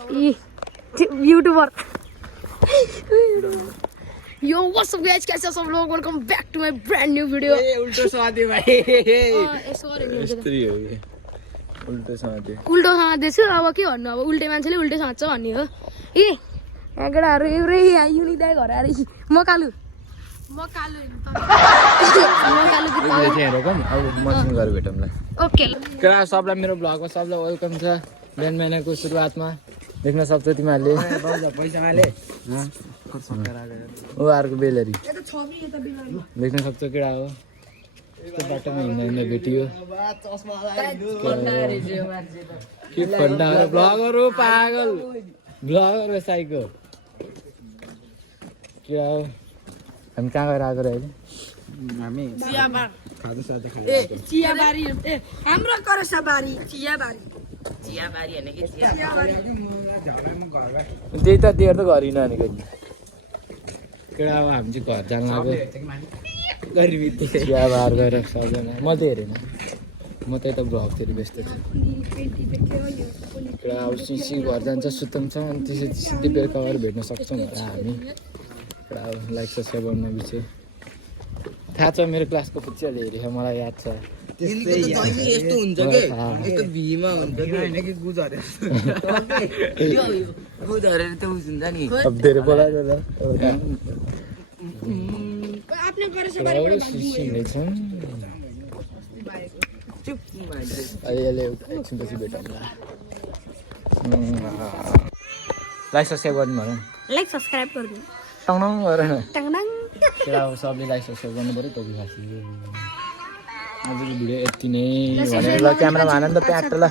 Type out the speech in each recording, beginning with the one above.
YouTuber yo what's up guys, कैसे सब लोग, welcome back to my brand new video. उल्टो साथी भाइ यस्तरी हो कि उल्टो साथी उल्टो समात्दैछु। अब के भन्नु, अब उल्टे मान्छेले उल्टे समात्छ भन्ने हो। यहाँ केटाहरू एउटै युनिक दाइ घर आएर म कालु हेरेको अब मसिन गरेर भेटौँला। ओके केटा सबलाई मेरो भ्लगमा सबलाई वेलकम छ। बिहान महिनाको सुरुवातमा देख्न सक्छ तिमीहरूले उहाँहरूको बेलरी देख्न सक्छ केटा हो। यस्तो बाटोमा हिँड्दा हिँड्दा भेटियो के फन्डा भ्लगहरू पागल भ्लगर साइको केटा हो। हामी कहाँ गएर आएको अहिले हामी चियाबारी हाम्रो करसाबारी चियाबारी त्यही त त्यो त घर हिँड्नु भनेको नि केटा अब हामी चाहिँ घर जानु आएको चिया बार गएर सबजना म त हेरेन म त यता भ्लगतिर व्यस्त छु। केटा अब सिसी घर जान्छ सुताउँछ अनि त्यसपछि सिधै बेलुका गएर भेट्न सक्छौँ होला हामी। केटा अब लाइक सब्सक्राइब गर्न नबिर्से। थाहा छ मेरो क्लासको पिक्चरले हेरेको मलाई याद छ। यस्तो हुन्छ के यस्तो भीमा हुन्छ कि हैन कि गुजरे गुजरे त उस हुन्छ नि। अब धेरै बोलाएर आफ्नो करसाबारी अहिले एकछिनपछि भेटौँला। लाइक सब्सक्राइब गर्नु भन लाइक सब्सक्राइब गर्नु टङटङ गरेन टङटङ। केटा अब सबले लाइक सब्सक्राइब गर्नु पऱ्यो टोपी खासी। आजको भिडियो यति नै भनेर ल क्यामेरामा हान नि त प्याट ल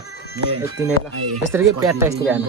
यति नै ल। यसरी के प्याट यस्तरी हान।